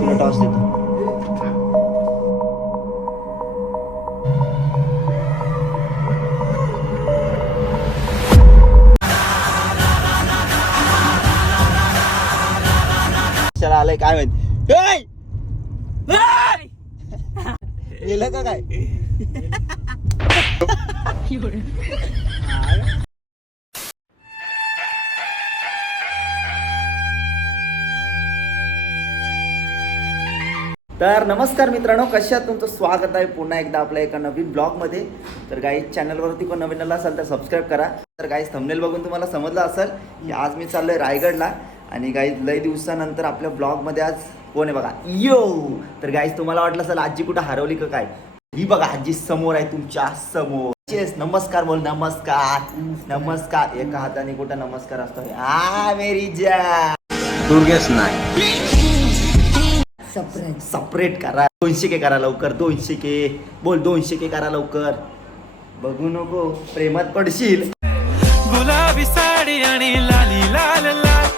तुला टॉस देतो. चला आलंय काय माहिती गेलं का काय. तर नमस्कार मित्रांनो, कशात तुमचं स्वागत आहे पुन्हा एकदा आपल्या एका नवीन ब्लॉगमध्ये. तर गाईज चॅनलवरती कोण नवीन आला असेल तर सबस्क्राईब करा. तर गाईज थंबनेल बघून तुम्हाला समजलं असेल की आज मी चाललोय रायगडला. आणि गाईज लई दिवसानंतर आपल्या ब्लॉगमध्ये आज कोण आहे बघा, यो. तर गाईज तुम्हाला वाटलं असेल आजी कुठं हरवली का काय. ही बघा आजी समोर आहे, तुमच्या समोर. नमस्कार बोल. नमस्कार नमस्कार. एका हाताने कुठं नमस्कार असतो. मेरी जा दुर्गेश नाही. सपरेट करा. 200K करा लवकर. 200K बोल. 200K करा लवकर. बघू नको प्रेमात पडशील. गुलाबी साडी आणि लाली लाल लाल.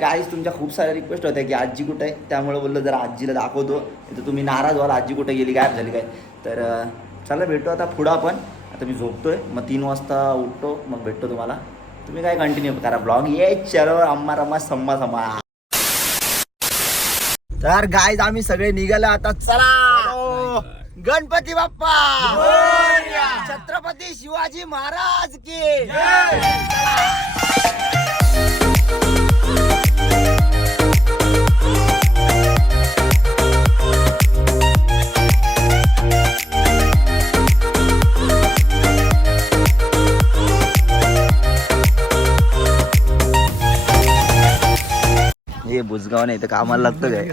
गाईस तुमच्या खूप साऱ्या रिक्वेस्ट होत्या की आजी कुठे आहे, त्यामुळे बोललो जरा आजीला दाखवतो. तर तुम्ही नाराज व्हाल आजी कुठे गेली गायब झाली काय. तर चला भेटू आता पुढं आपण. आता मी झोपतोय, मग 3 वाजता उठतो, मग भेटतो तुम्हाला. तुम्ही काय कंटिन्यू करा ब्लॉग. ये चलो अम्मा रम्मा सम्मा सम्मा. तर गाईज आम्ही सगळे निघालो आता. चला गणपती बाप्पा, छत्रपती शिवाजी महाराज की. हे बुजगाव नाही तर कामाला लागतं काय.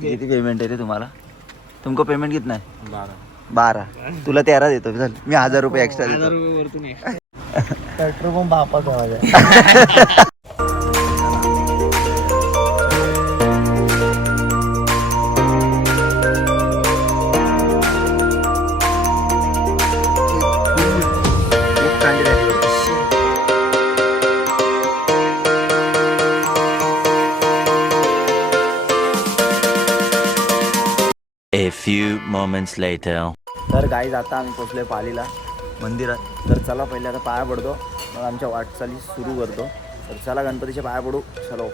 किती पेमेंट आहे रे तुम्हाला. तुमको पेमेंट कितना है. 12. तुला 13 देतो. मी 1000 रुपये एक्स्ट्रा देतो. पेट्रोल पंप बापा. A few moments later. तर गाईज आता आम्ही पोचलोय पालीला मंदिरात. तर चला पहिले आता पाया पडतो, मग आमच्या वाटचाली सुरू करतो. तर चला गणपतीच्या पाया पडू. चलो.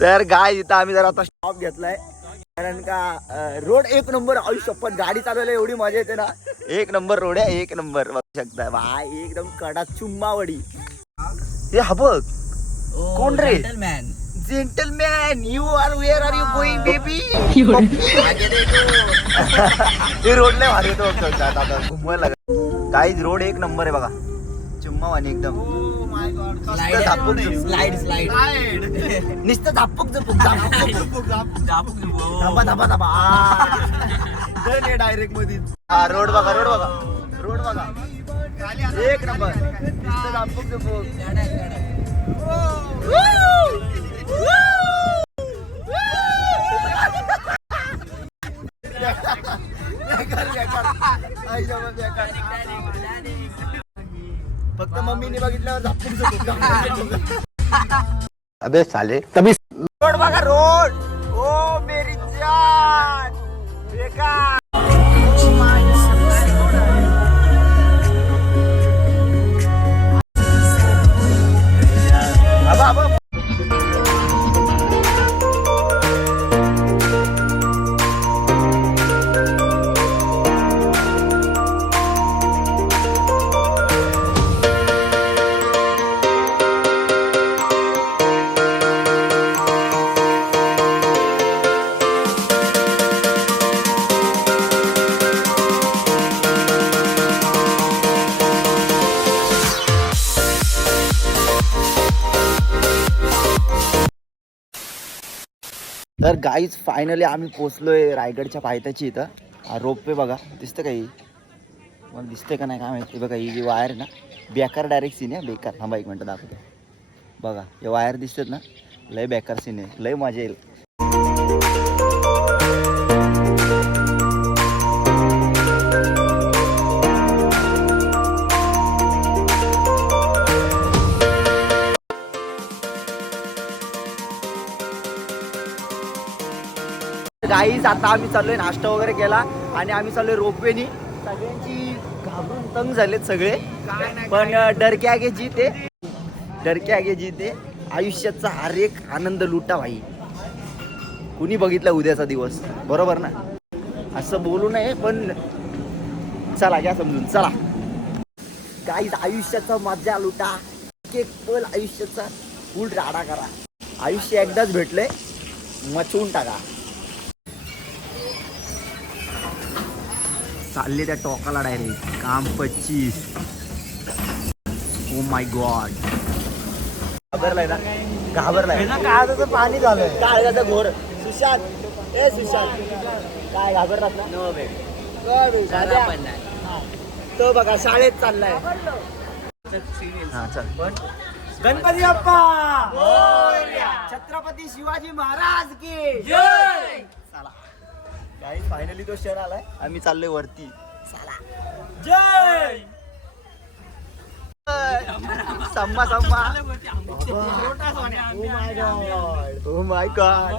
तर गाय इथं आम्ही जरा आता स्टॉप घेतलाय, कारण का रोड 1 नंबर. आयुष्यपत गाडी चालवायला एवढी मजा येते ना. 1 नंबर रोड आहे. 1 नंबर बघू शकता भाई. एकदम कडा चुम्मावडी. हे हा बघ कोण रे. Gentleman. You are where are you going baby. हे रोड लय भारी येतो आता घुमवायला लागत. गाईज रोड 1 नंबर आहे बघा. चुम्मावानी एकदम. नुसतं झापूक डायरेक्ट मध्ये. हा रोड बघा. रोड बघा 1 नंबर. नुसतं झापूक. फक्त मम्मीने बघितल्यावर अबे साले तभी. रोड बघा रोड. ओ मेरी जान बेकार. तर गाईज फायनली आम्ही पोचलोय रायगडच्या पायथ्याची इथं. हा रोपवे बघा दिसतं काही मला दिसतंय का नाही काय माहिती. बघा ही जी वायर आहे ना बेकार डायरेक्ट सीन आहे बेकार. थांबा एक मिनटं दाखवतो. बघा हे वायर दिसतात ना लय बेकार सीन आहे लय मजा येईल. गाईज आता आम्ही चाललोय नाश्ता वगैरे केला आणि आम्ही चाललोय रोपवेनी. सगळ्यांची घाबरून तंग झालेत सगळे पण डरके आगे जीते डरके आगे जीते. आयुष्याचा हर एक आनंद लुटा भाई. कुणी बघितला उद्याचा दिवस बरोबर ना. असं बोलू नये पण चला घ्या समजून चला. गाईज आयुष्याचा मजा लुटा. एक पल आयुष्याचा फुल राडा करा. आयुष्य एकदाच भेटले मचवून टाका. चालले त्या टोकाला डायरेक्ट काम 25. ओ माय गॉड घाबरलाय ना घाबरलाय काय पाणी झालंय काय त्याचं घोर. सुशांत ए सुशांत काय घाबरलात ना तो बघा शाळेत चाललाय. हा चल. गणपती बाप्पा छत्रपती शिवाजी महाराज की जय. चला गाईस फायनली तो क्षण आलाय. आम्ही चाललोय वरती. चला जय सम्मा सम्मा. ओ माय गॉड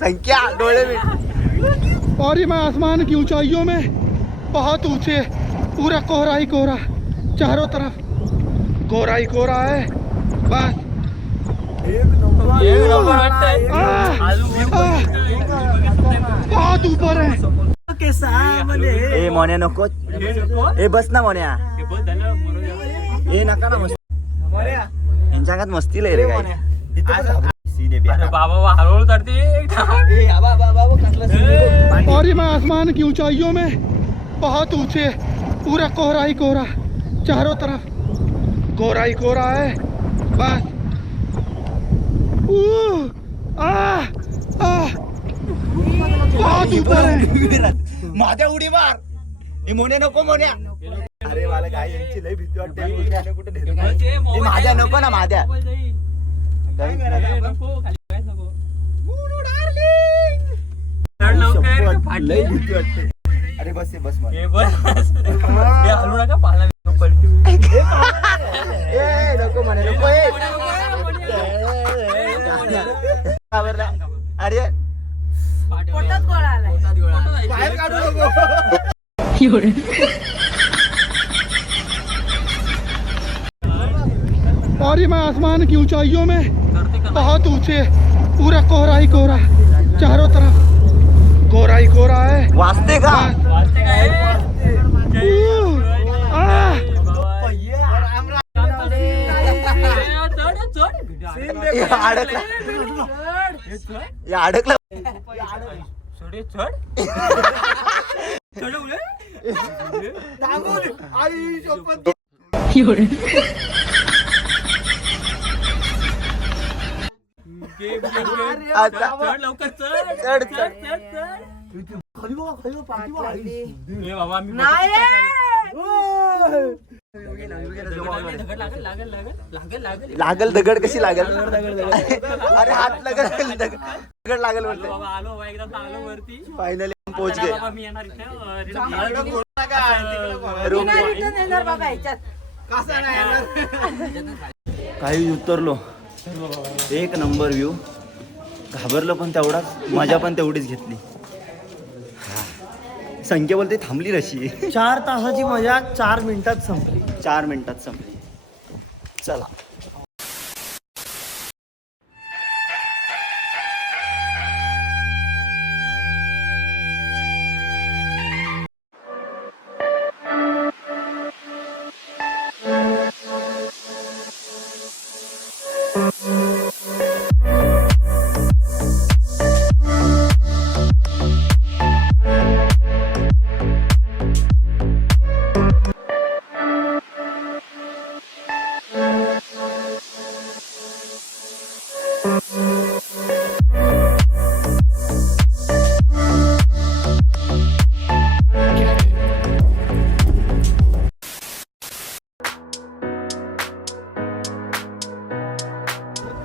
संख्या डोळे मिट. और ये मैं आसमान की ऊंचाइयों में बहुत ऊंचे पूरा कोहरा ही कोहरा चारों तरफ कोहरा ही कोहरा है बस. बहुत ऊपर है. ए मोन्या नको ए बस ना मोन्या. ए नका ना मस्ती यांच्या अंगात मस्ती लय रे काय. और ये मैं आसमान की ऊंचाइयों में बहुत ऊंचे पूरा कोहरा ही कोहरा चारों तरफ कोहरा ही कोहरा है बस. बहुत ऊपर है. माझ्या उडी मार. हे मोन्या नको मोन्या. अरे मला काय यांची लय भीती वाटते. कुठे नेतो माझ्या नको ना माझ्या लय भीती वाटते. अरे बस बस नको म्हणे नको. अरे बाहेर काढू नको. और ये मैं आसमान की ऊंचाइयों में बहुत ऊंचे पूरा कोहरा ही कोहरा चारों तरफ कोहरा ही कोहरा है. वाचते का अडकला लवकर चढ चढ लागल दगड कशी लागल. अरे हात लागल दगड लागल म्हणते. फायनली पोहोच गए. काही उतरलो. एक नंबर व्ह्यू. घाबरलं पण तेवढाच मजा पण तेवढीच घेतली. संख्या बोलते थांबली रशी. 4 तासाची मजा 4 मिनिटात संपली. 4 मिनिटात संपली. चला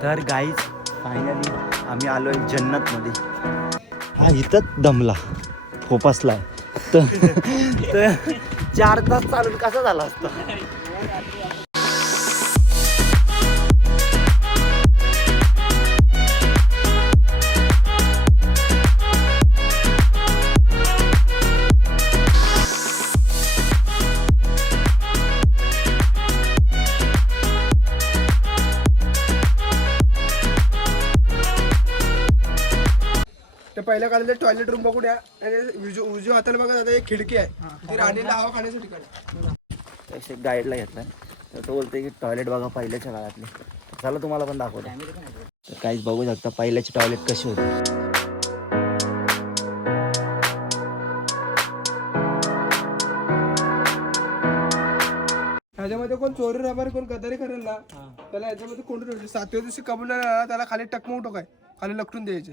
तर गाईज फायनली आम्ही आलोय जन्नतमध्ये. हा इथंच दमला फोपासलाय तर 4 तास चालून कसा झाला असता. ते पहिल्या काळातले टॉयलेट रूम बघूया आणि उजव्या हाताला बघा दादा एक खिडकी आहे ती राणीला हवा खाण्याचं ठिकाण. तसे गाईडला घेतलाय तर तो बोलतोय की टॉयलेट बघा पहिल्याच्या काळातले. चला तुम्हाला पण दाखवतो. तर काहीच बघू शकता पहिल्याचे टॉयलेट कसे होते. ह्याच्यामध्ये कोण चोरी रबारी कोण गदारी करेल ना त्याला ह्याच्यामध्ये कोंडून ठेवायचे. 7व्या दिवशी कबूल त्याला खाली टकमवून टाकाय खाली लपटून द्यायचे.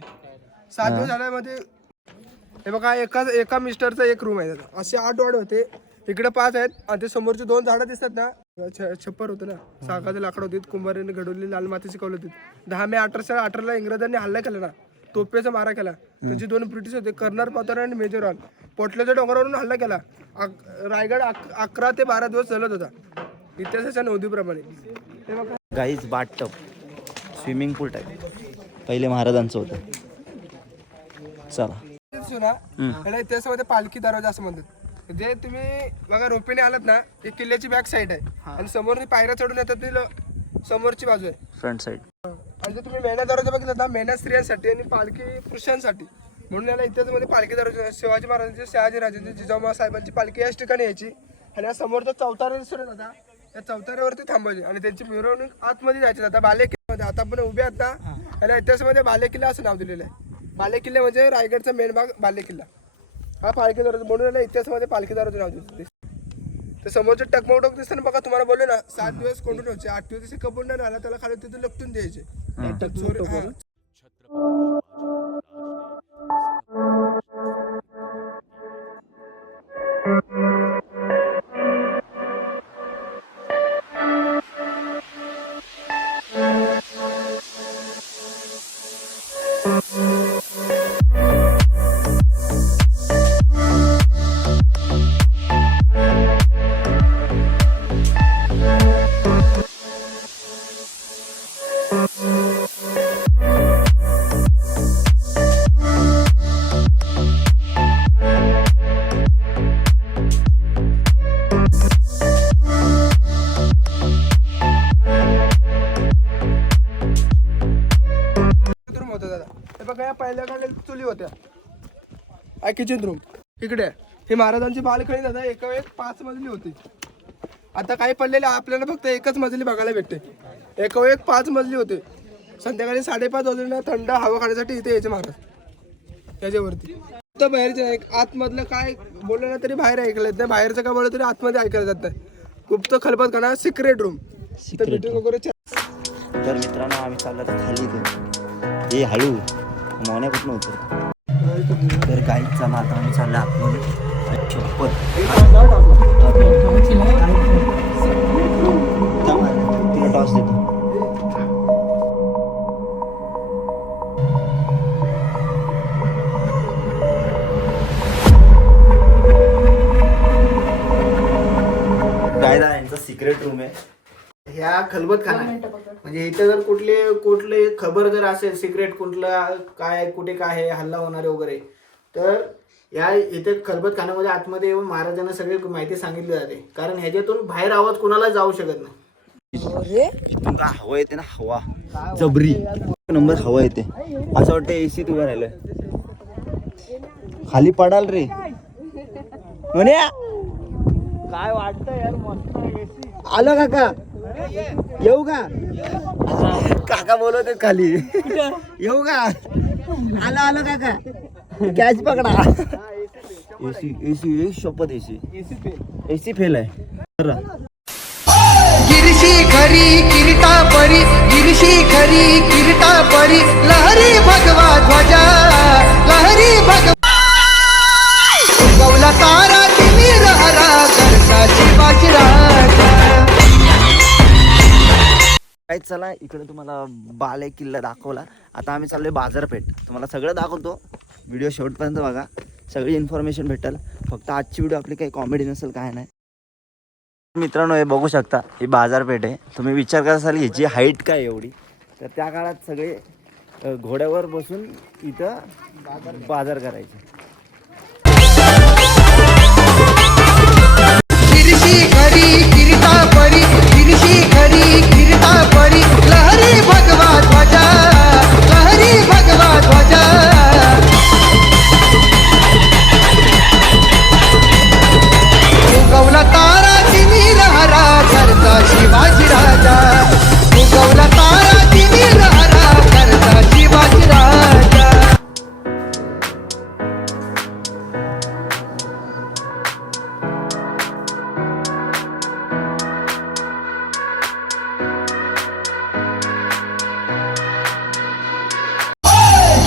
7 दिवस झाल्यामध्ये हे बघा एका मिस्टरचा एक रूम आहे दादा. असे 8 वाड होते. इकडे 5 आहेत आणि ते समोरचे 2 झाडं दिसतात ना छप्पर होतं ना सागाचे लाकड होते. कुंभारांनी घडवलेली लाल माती शिकवली होती. 10 मे 1818 इंग्रजांनी हल्ला केला ना तोफेचा मारा केला. त्यांचे 2 ब्रिटिश होते कर्नल पॉटर आणि मेजर ऑन पोटल्याच्या डोंगरावरून हल्ला केला. रायगड 11 ते 12 दिवस चालत होता इतिहासाच्या नोंदीप्रमाणे. हे बघा गाईज बाथटब स्विमिंग पूल टाईप पहिले महाराजांचं होतं. चला त्याला इतिहासामध्ये पालखी दरवाजा असं म्हणतात. जे तुम्ही बघा रोपेने आलात ना ती किल्ल्याची बॅक साईड आहे आणि समोर पायऱ्या चढून येतात ती समोरची बाजू आहे फ्रंट साईड. आणि जर तुम्ही मेणा दरवाजा बघितला ना मेणा स्त्रियांसाठी आणि पालखी पुरुषांसाठी म्हणून याला इतिहासामध्ये पालखी दरवाजा. शिवाजी महाराजांची शहाजी राजांची जिजाऊ साहेबांची पालखी याच ठिकाणी यायची आणि या समोरचा चौतारा दिसतो ना दादा त्या चौताऱ्यावरती थांबायचे आणि त्यांची मिरवणूक आतमध्ये जायची. आता बालेकिल्ल्यामध्ये आता आपण उभे आहेत ना याला इतिहासामध्ये बालेकिल्ला असं नाव दिलेलं आहे. बालेकिल्ला म्हणजे रायगडचा मेन भाग बालेकिल्ला. हा पालखी दरवाजा म्हणून याला इतिहासामध्ये पालखी दरवाजा नाव दिले. तर समोरचे टकमोटक दिसतं ना बघा तुम्हाला बोलले ना 7 दिवस कोंडून ठेवायचे. 8व्या दिवशी कबूल नाही आला त्याला खाली तिथे लपटून द्यायचे. पहिल्या काळात चुली होत्या. किचन रूम इकडे ही महाराजांची बालकणी दादा एका वेळेस 5 मजली होती. आता काही पडलेले आपल्याला फक्त एकच मजली बघायला भेटते. एका वेळेस 5 मजली होते. संध्याकाळी 5:30 वाजता थंड हवा खाण्यासाठी इथे यायचे महाराज त्याच्यावरती. तर बाहेरचे आतमधलं काय बोललं ना तरी बाहेर ऐकलं नाही. बाहेरचं काय बोललं तरी आतमध्ये ऐकायला जात नाही. गुप्त खलबत खाना सिक्रेट रूम वगैरे. तर मित्रांनो आम्ही चाललो तर खाली हे हळू मोन्या कुठं नव्हतं. तर गाईच चला आता आम्ही चाललो आतमध्ये. तिला टॉस देतो. गायदा यांचा सिक्रेट रूम आहे. ह्या खलबत खाना म्हणजे इथे जर कुठले खबर जर असेल सिक्रेट कुठलं काय कुठे काय आहे हल्ला होणारे वगैरे तर या इथे खलबत खाण्यामध्ये आतमध्ये येऊन महाराजांना सगळी माहिती सांगितली जाते. कारण ह्याच्यातून बाहेर आवाज कुणाला जाऊ शकत नाही. इथून का हवा येते ना हवा जबरी नंबर हवा येते. असं वाटतं एसी उभं राहिलंय. खाली पडाल रे म्हण्या. काय वाटतं यार मस्त. आलो काका येऊ का. काका बोलवते खाली येऊ का. आलो आलो काका कॅच पकडा. एसी एसी शपथ एसी फेल आहे. गिरशी खरी किरीटा परी गिरशी खरी किरीटा परी लहरी भगवा ध्वजा लहरी भगवा गौला तारा तिमिर हरा करता शिवाजी राजा. काय चला इकडे तुम्हाला बाले किल्ला दाखवला. आता आम्ही चाललोय बाजारपेठ. तुम्हाला सगळं दाखवतो, व्हिडिओ शेवटपर्यंत बघा, सगळी इन्फॉर्मेशन भेटेल. फक्त आजची व्हिडिओ आपली काही कॉमेडी नसेल, काय नाही. मित्रांनो हे बघू शकता, ही बाजारपेठ आहे. तुम्ही विचार करत असाल ह्याची हाईट काय एवढी, तर त्या काळात सगळे घोड्यावर बसून इथं बाजार करायचे. गिरशी खरी गिरता परी गिरशी खरी गिरता परी लहरी भगवा ध्वजा लहरी भगवा ध्वजा उगवला तारा नीलहरा करता शिवाजी राजा उगवला तारा नीलहरा करता शिवाजी राजा.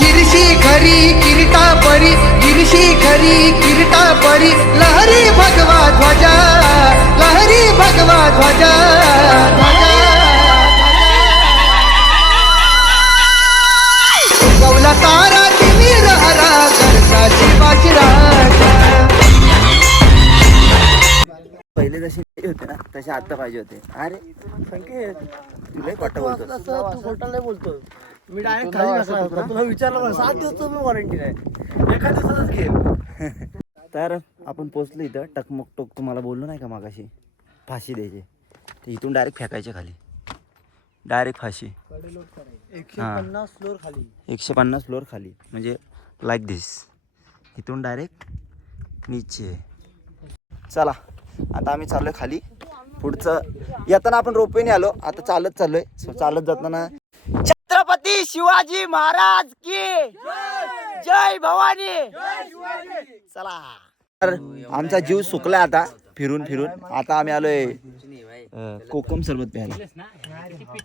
गिरशी खरी किरीटा परी गिरशी खरी किरीटा परी लहरी भगवा ध्वजा लहरी भगवा ध्वजा उगवला तारा नीलहरा करता शिवाजी राजा. पहिले जसे होते ना तसे आता पाहिजे होते. अरे संकेत तुला खोटं बोलतो. तू खोटा नाही बोलतो. मी डायरेक्ट खाली बसला होता. तुला विचारलं 7 दिवस मी वॉरंटी नाही, एका दिवसातच घेईल. तर आपण पोचलो इथं. टकमक टोक तुम्हाला बोललो नाही का मागाशी, फाशी द्यायची. तर इथून डायरेक्ट फेकायचे खाली, डायरेक्ट फाशी. 150 फ्लोर खाली. 150 फ्लोअर खाली, म्हणजे लाईक दिस. इथून डायरेक्ट नीचे. चला आता आम्ही चाललोय खाली. पुढचं येताना आपण रोपवेने आलो, आता चालत चाललोय. सो चालत जाताना छत्रपती शिवाजी महाराज की जय भवानी. चला तर आमचा जीव सुकला आता फिरून फिरून. आता आम्ही आलोय कोकम सरबत प्यायला.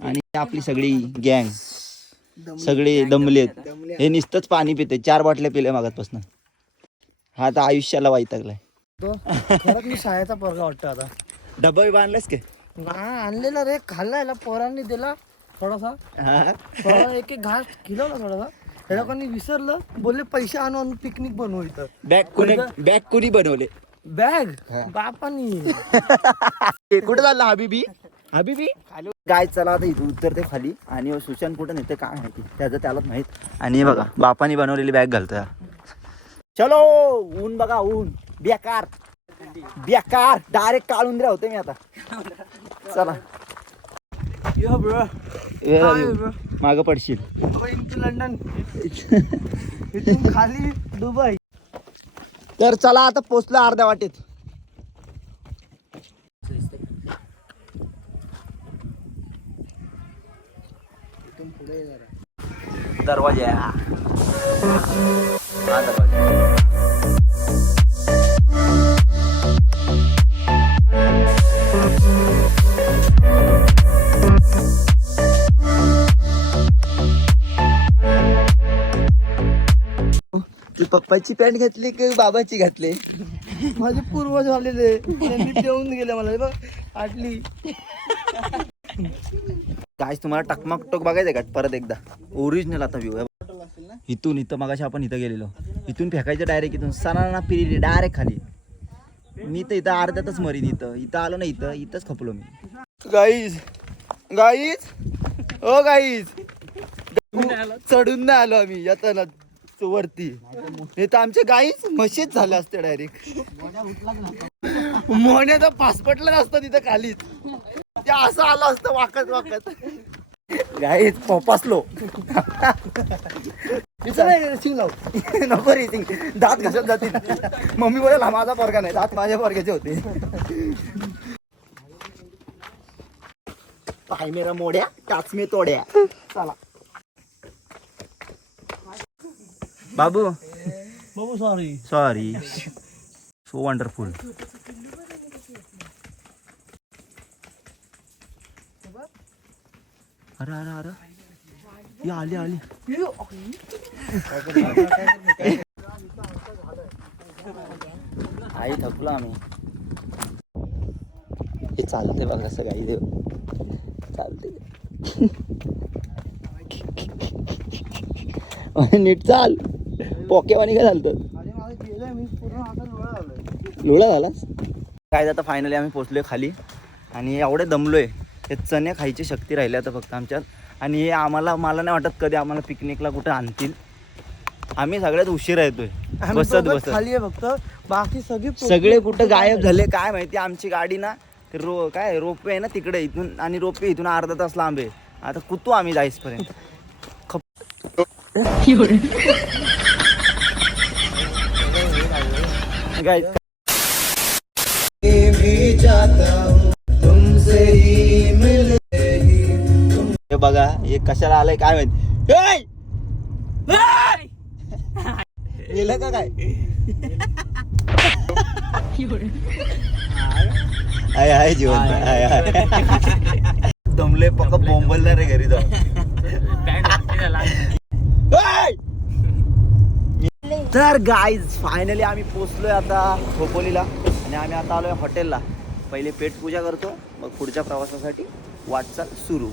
आणि आपली सगळी गँग सगळे दमलेत. हे नुसतंच पाणी पिते. 4 बाटल्या पिल्या मागतपासून. हा आता आयुष्याला वैतागलाय. खरंच मी शाळेचा पोरगा वाटतो आता. डबा बांधलास का? आणलेला रे, खाल्ला याला पोरांनी दिला थोडासा. एक एक घास खिलवला थोडासा. त्या लोकांनी विसरलं, बोलले पैसे आणू आणून पिकनिक बनवू इथं. बॅग कोणी बनवले? बॅग बापानी. कुठे चालला हबीबी? हबीबी काय चला आता इथं उतरते खाली. आणि सुशांत कुठं नेते काय माहिती, त्याचं त्यालाच माहित. आणि हे बघा बापानी बनवलेली बॅग घालतोय. चलो ऊन बघा, ऊन बेकार बेकार डायरेक्ट काढून द्या होते मी आता. चला माग पडशील. लंडन इथून खाली दुबई. तर चला आता पोचलो अर्ध्या वाटेत. दरवाजा हा दरवाजा. ती पप्पाची पॅन्ट घातली की बाबाची घातली? माझे पूर्वज झालेले, त्यांनी देऊन गेले मला. हे बघ आटली. काय तुम्हाला टकमक टोक बघायचं का परत एकदा? ओरिजिनल आता व्ह्यू आहे. इथून इथं मगाशी आपण इथं गेलेलो. इथून फेकायचं डायरेक्ट. इथून सणाना पिरिली डायरेक्ट खाली. मी तर इथं अर्ध्यातच मरीन. इथं आलो ना, इथंच खपलो मी. गाईज गाईज ओ गाईज चढून नाही आलो आम्ही येताना वरती. हे तर आमच्या गाईच म्हशीच झाल्या असते डायरेक्ट. मोहण्याचा पासपटला नसतं तिथं खालीच. ते असं आलं असतं वाकत वाकत. गाईच पोपासलो. नको रेसिंग, दात घसत जातील. मम्मी बोलेल हा माझा पोरगा नाही, दात माझ्या पोरग्याचे होते. पाय मेरा मोड्या टाच मे तोड्या. चला बाबू बाबू सॉरी. सॉरी. So wonderful. अरे अरे अरे आली आली. आई थकलो आम्ही. हे चालते बघ कसं काही देव चालते. नीट चाल पोकेवानी काय झालं अरे माझं गेलंय मी पूर्ण आता लोळा झालोय. लोळा झालास काय आता फायनली आम्ही पोचलोय खाली आणि एवढे दमलोय हे चणे खायची शक्ती राहिली आता फक्त आमच्यात आणि हे मला नाही वाटत कधी आम्हाला पिकनिकला कुठं आणतील आम्ही सगळ्यात उशीर येतोय आम्ही बसत दोघंच बसत खाली आहे फक्त बाकी सगळे कुठं गायब झाले काय माहिती आमची गाडी ना ते काय रोपवे आहे ना तिकडे इथून आणि रोपवे इथून अर्धा तास लांब आहे आता कुतू आम्ही जाईसपर्यंत काय हे बघा हे कशाला आलंय काय माहिती गेलं का काय आहे आहे जीवन आहे आहे दमले पक्क बोंबलणार आहे घरी जाऊन तर गाईज फायनली आम्ही पोचलोय आता खोपोलीला आणि आम्ही आता आलोय हॉटेलला पहिले पेटपूजा करतो मग पुढच्या प्रवासासाठी वाटचाल सुरू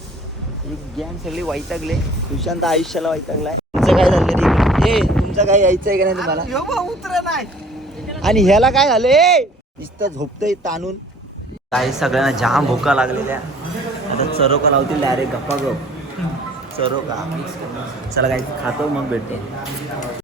ही गॅंग सगळी वैतागले सुशांत आयुष्याला वैतागलाय तुमचं काय झालं रे ए तुमचं काय यायचं आहे का नाही तुम्हाला उतर नाही आणि ह्याला काय झालंय नुसतं झोपतंय ताणून काही सगळ्यांना जाम भुका लागलेल्या आता चरोका लावतील डायरेक्ट गप्पा गप चरोका चला काही खातो मग भेटतो